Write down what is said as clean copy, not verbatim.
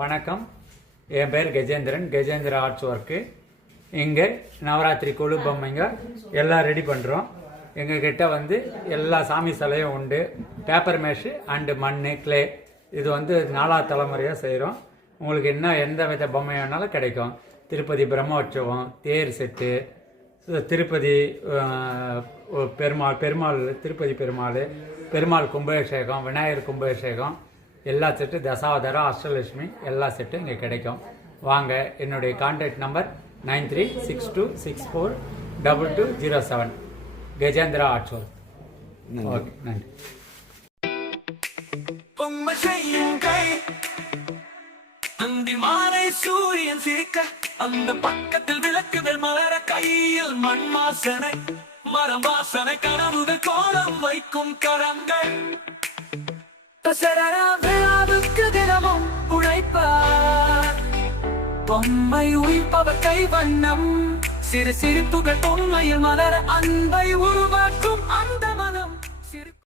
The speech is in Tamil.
வணக்கம். என் பேர் கஜேந்திரன், கஜேந்திர ஆர்ட்ஸ் ஒர்க்கு. இங்கே நவராத்திரி கொழு பொம்மைங்க எல்லாம் ரெடி பண்ணுறோம். எங்ககிட்ட எல்லா சாமி சிலையும் உண்டு. பேப்பர் மேஷு அண்டு மண், கிளே, இது 4வது தலைமுறையாக செய்கிறோம். உங்களுக்கு இன்னும் எந்த வித பொம்மை வேணாலும் கிடைக்கும். திருப்பதி பிரம்மோற்சவம், தேர் செட்டு, திருப்பதி திருப்பதி பெருமாள் கும்பாபிஷேகம், விநாயகர் கும்பாபிஷேகம், எல்லா செட்டு, தசாவதாரம், அஷ்டலட்சுமி எல்லா செட்டும் இங்கே கிடைக்கும். வாங்க. என்னுடைய contact number 9362642207. Gajendra arts work. Okay, நன்றி. சூரியன் சிரிக்க அந்த பக்கத்தில் விளக்குதல் மலர, கையில் மண் வாசனை, மரம் வாசனை, கனவுகள் கோலம் வைக்கும் கரங்கள். விழாவுக்கு தினமும் உழைப்பார் பொம்மை உயிர்ப்பவர் கை வண்ணம், சிறு சிரிப்புகள் பொம்மையில் மலர, அன்பை